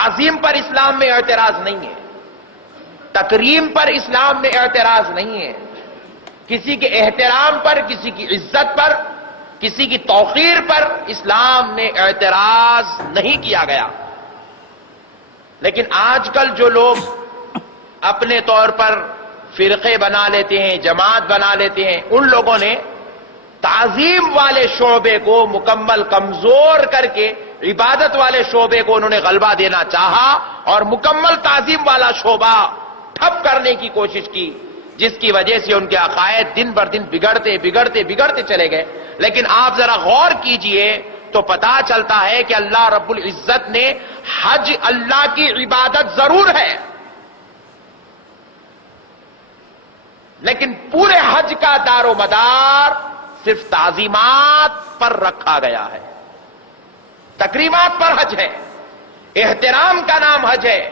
تعظیم پر اسلام میں اعتراض نہیں ہے، تکریم پر اسلام میں اعتراض نہیں ہے، کسی کے احترام پر، کسی کی عزت پر، کسی کی توقیر پر اسلام میں اعتراض نہیں کیا گیا۔ لیکن آج کل جو لوگ اپنے طور پر فرقے بنا لیتے ہیں، جماعت بنا لیتے ہیں، ان لوگوں نے تعظیم والے شعبے کو مکمل کمزور کر کے عبادت والے شعبے کو انہوں نے غلبہ دینا چاہا اور مکمل تعظیم والا شعبہ ٹھپ کرنے کی کوشش کی، جس کی وجہ سے ان کے عقائد دن بر دن بگڑتے چلے گئے۔ لیکن آپ ذرا غور کیجئے تو پتا چلتا ہے کہ اللہ رب العزت نے حج اللہ کی عبادت ضرور ہے، لیکن پورے حج کا دار و مدار صرف تعظیمات پر رکھا گیا ہے، تکریمات پر حج ہے، احترام کا نام حج ہے،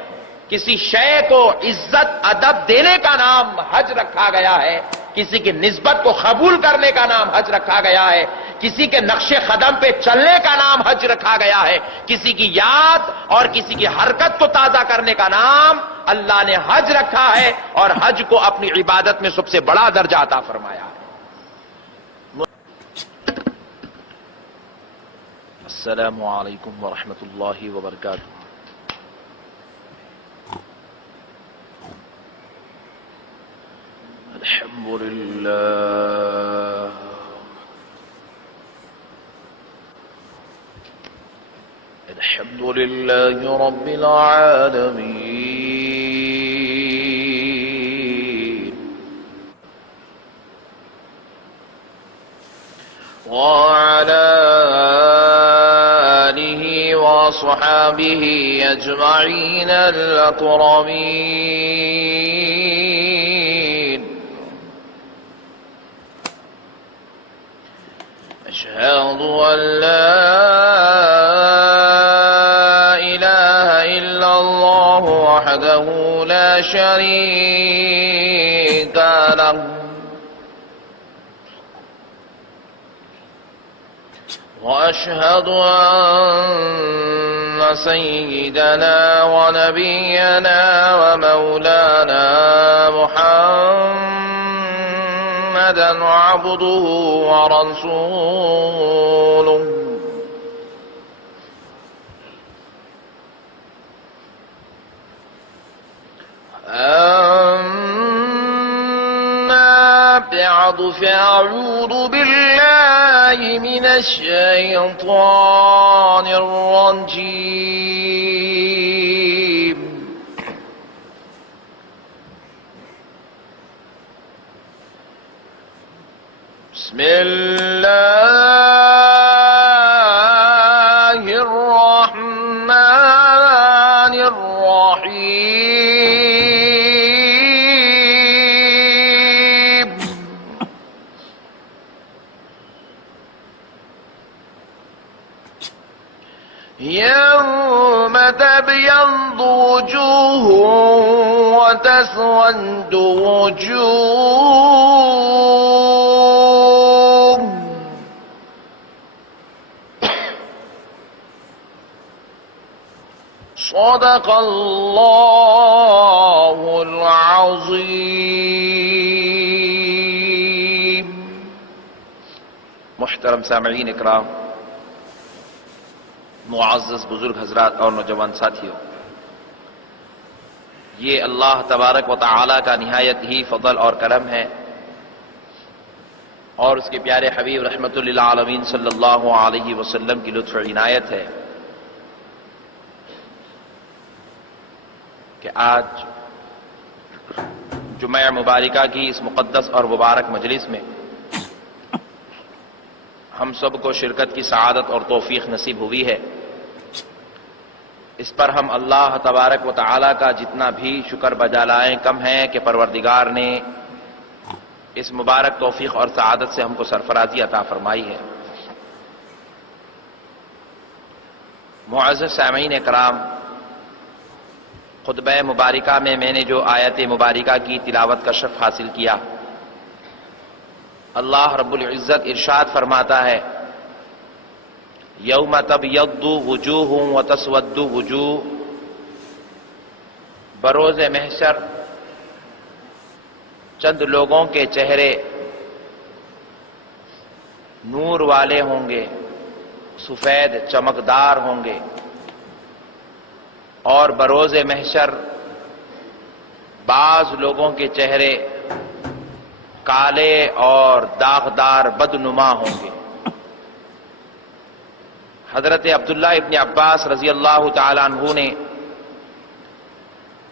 کسی شے کو عزت ادب دینے کا نام حج رکھا گیا ہے، کسی کی نسبت کو قبول کرنے کا نام حج رکھا گیا ہے، کسی کے نقش قدم پہ چلنے کا نام حج رکھا گیا ہے، کسی کی یاد اور کسی کی حرکت کو تازہ کرنے کا نام اللہ نے حج رکھا ہے، اور حج کو اپنی عبادت میں سب سے بڑا درجہ عطا فرمایا ہے۔ السلام علیکم ورحمۃ اللہ وبرکاتہ۔ الحمد لله رب العالمين، وعلى آله وصحابه أجمعين الأكرمين، أشهد أن لا إله إلا الله وحده لا شريك له، وأشهد أن سيدنا ونبينا ومولانا محمدا عبده ورسوله، أما بعد فأعوذ بالله من الشيطان الرجيم، بسم الله الرحمن الرحيم، يوم تبيض وجوه وتسود وجوه، صدق الله العظيم۔ محترم سامعین اکرام، معزز بزرگ حضرات اور نوجوان ساتھیوں، یہ اللہ تبارک و تعالی کا نہایت ہی فضل اور کرم ہے، اور اس کے پیارے حبیب رحمت للعالمین صلی اللہ علیہ وسلم کی لطف و عنایت ہے کہ آج جمعہ مبارکہ کی اس مقدس اور مبارک مجلس میں ہم سب کو شرکت کی سعادت اور توفیق نصیب ہوئی ہے۔ اس پر ہم اللہ تبارک و تعالی کا جتنا بھی شکر بجا لائیں کم ہے کہ پروردگار نے اس مبارک توفیق اور سعادت سے ہم کو سرفرازی عطا فرمائی ہے۔ معزز سامعین اکرام، خطبہ مبارکہ میں نے جو آیت مبارکہ کی تلاوت کا شرف حاصل کیا، اللہ رب العزت ارشاد فرماتا ہے یوم تبیض وجوہ وتسود وجوہ، بروز محشر چند لوگوں کے چہرے نور والے ہوں گے، سفید چمکدار ہوں گے، اور بروز محشر بعض لوگوں کے چہرے کالے اور داغدار بدنما ہوں گے۔ حضرت عبداللہ ابن عباس رضی اللہ تعالی عنہ نے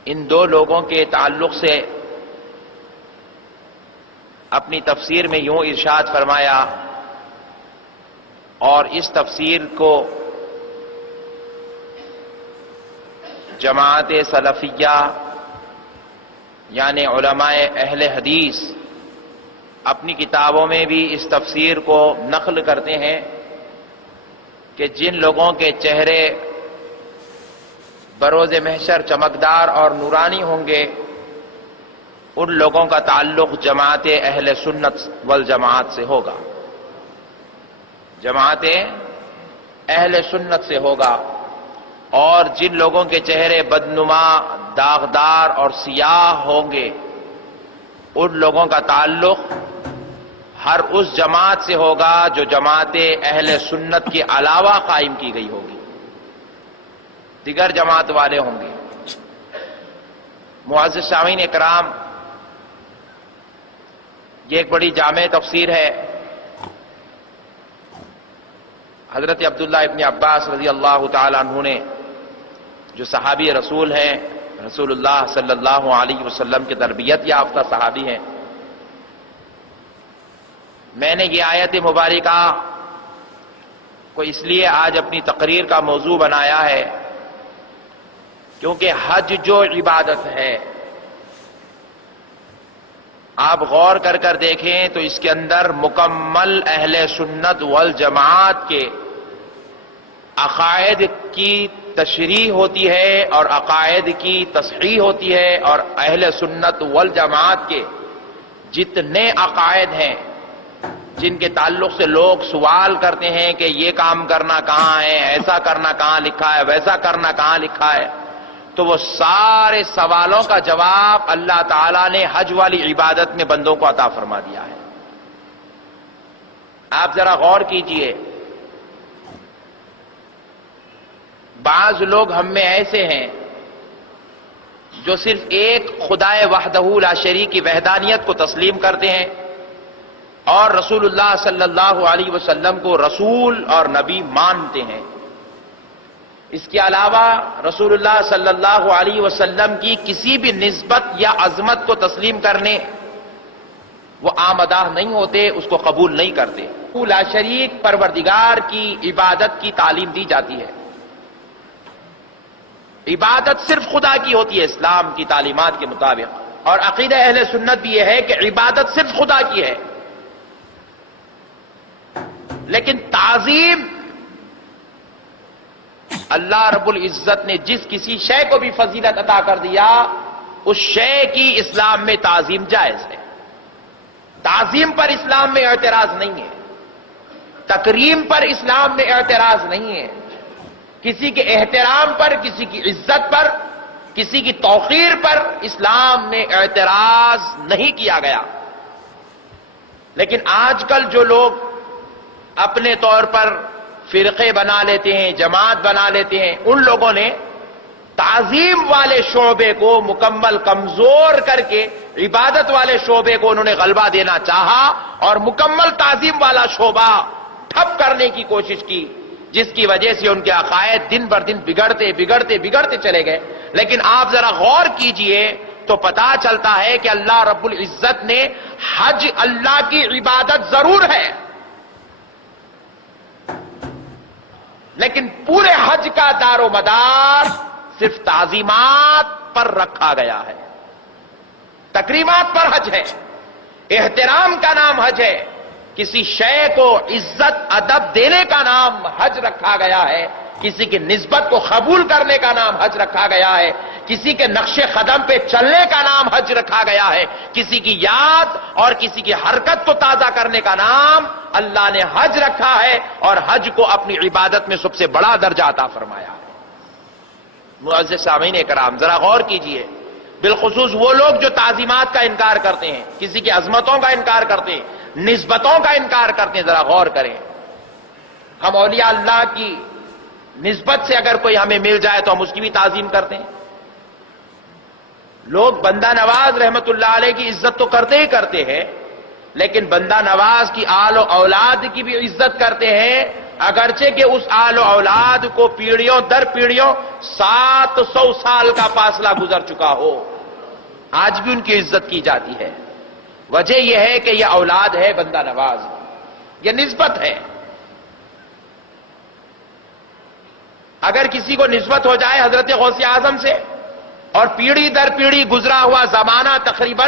ان دو لوگوں کے تعلق سے اپنی تفسیر میں یوں ارشاد فرمایا، اور اس تفسیر کو جماعت سلفیہ یعنی علماء اہل حدیث اپنی کتابوں میں بھی اس تفسیر کو نقل کرتے ہیں کہ جن لوگوں کے چہرے بروز محشر چمکدار اور نورانی ہوں گے ان لوگوں کا تعلق جماعت اہل سنت والجماعت سے ہوگا، جماعت اہل سنت سے ہوگا، اور جن لوگوں کے چہرے بدنما داغدار اور سیاہ ہوں گے ان لوگوں کا تعلق ہر اس جماعت سے ہوگا جو جماعت اہل سنت کے علاوہ قائم کی گئی ہوگی، دیگر جماعت والے ہوں گے۔ معزز سامعین اکرام، یہ ایک بڑی جامع تفسیر ہے۔ حضرت عبداللہ ابن عباس رضی اللہ تعالی عنہ نے جو صحابی رسول ہیں، رسول اللہ صلی اللہ علیہ وسلم کے تربیت یافتہ صحابی ہیں، میں نے یہ آیت مبارکہ کو اس لیے آج اپنی تقریر کا موضوع بنایا ہے کیونکہ حج جو عبادت ہے، آپ غور کر کر دیکھیں تو اس کے اندر مکمل اہل سنت والجماعت کے عقائد کی تشریح ہوتی ہے اور عقائد کی تصحیح ہوتی ہے، اور اہل سنت والجماعت کے جتنے عقائد ہیں جن کے تعلق سے لوگ سوال کرتے ہیں کہ یہ کام کرنا کہاں ہے، ایسا کرنا کہاں لکھا ہے، ویسا کرنا کہاں لکھا ہے، تو وہ سارے سوالوں کا جواب اللہ تعالیٰ نے حج والی عبادت میں بندوں کو عطا فرما دیا ہے۔ آپ ذرا غور کیجئے، بعض لوگ ہم میں ایسے ہیں جو صرف ایک خدائے وحدہ لا شریک کی وحدانیت کو تسلیم کرتے ہیں اور رسول اللہ صلی اللہ علیہ وسلم کو رسول اور نبی مانتے ہیں، اس کے علاوہ رسول اللہ صلی اللہ علیہ وسلم کی کسی بھی نسبت یا عظمت کو تسلیم کرنے وہ آمدہ نہیں ہوتے، اس کو قبول نہیں کرتے۔ لا شریک پروردگار کی عبادت کی تعلیم دی جاتی ہے، عبادت صرف خدا کی ہوتی ہے اسلام کی تعلیمات کے مطابق، اور عقیدہ اہل سنت بھی یہ ہے کہ عبادت صرف خدا کی ہے، لیکن تعظیم اللہ رب العزت نے جس کسی شے کو بھی فضیلت عطا کر دیا اس شے کی اسلام میں تعظیم جائز ہے، تعظیم پر اسلام میں اعتراض نہیں ہے، تکریم پر اسلام میں اعتراض نہیں ہے، کسی کے احترام پر، کسی کی عزت پر، کسی کی توقیر پر اسلام میں اعتراض نہیں کیا گیا۔ لیکن آج کل جو لوگ اپنے طور پر فرقے بنا لیتے ہیں، جماعت بنا لیتے ہیں، ان لوگوں نے تعظیم والے شعبے کو مکمل کمزور کر کے عبادت والے شعبے کو انہوں نے غلبہ دینا چاہا اور مکمل تعظیم والا شعبہ ٹھپ کرنے کی کوشش کی، جس کی وجہ سے ان کے عقائد دن بر دن بگڑتے چلے گئے۔ لیکن آپ ذرا غور کیجئے تو پتا چلتا ہے کہ اللہ رب العزت نے حج اللہ کی عبادت ضرور ہے، لیکن پورے حج کا دار و مدار صرف تعظیمات پر رکھا گیا ہے، تکریمات پر حج ہے، احترام کا نام حج ہے، کسی شے کو عزت ادب دینے کا نام حج رکھا گیا ہے، کسی کی نسبت کو قبول کرنے کا نام حج رکھا گیا ہے، کسی کے نقش قدم پہ چلنے کا نام حج رکھا گیا ہے، کسی کی یاد اور کسی کی حرکت کو تازہ کرنے کا نام اللہ نے حج رکھا ہے، اور حج کو اپنی عبادت میں سب سے بڑا درجہ عطا فرمایا ہے۔ معزز سامعین کرام، ذرا غور کیجئے، بالخصوص وہ لوگ جو تعظیمات کا انکار کرتے ہیں، کسی کی عظمتوں کا انکار کرتے ہیں، نسبتوں کا انکار کرتے ہیں، ذرا غور کریں. ہم اولیاء اللہ کی نسبت سے اگر کوئی ہمیں مل جائے تو ہم اس کی بھی تعظیم کرتے ہیں. لوگ بندہ نواز رحمت اللہ علیہ کی عزت تو کرتے ہی کرتے ہیں، لیکن بندہ نواز کی آل و اولاد کی بھی عزت کرتے ہیں، اگرچہ کہ اس آل و اولاد کو پیڑھیوں در پیڑھیوں 700 سال کا فاصلہ گزر چکا ہو، آج بھی ان کی عزت کی جاتی ہے. وجہ یہ ہے کہ یہ اولاد ہے بندہ نواز، یہ نسبت ہے. اگر کسی کو نسبت ہو جائے حضرت غوث اعظم سے اور پیڑھی در پیڑھی گزرا ہوا زمانہ تقریباً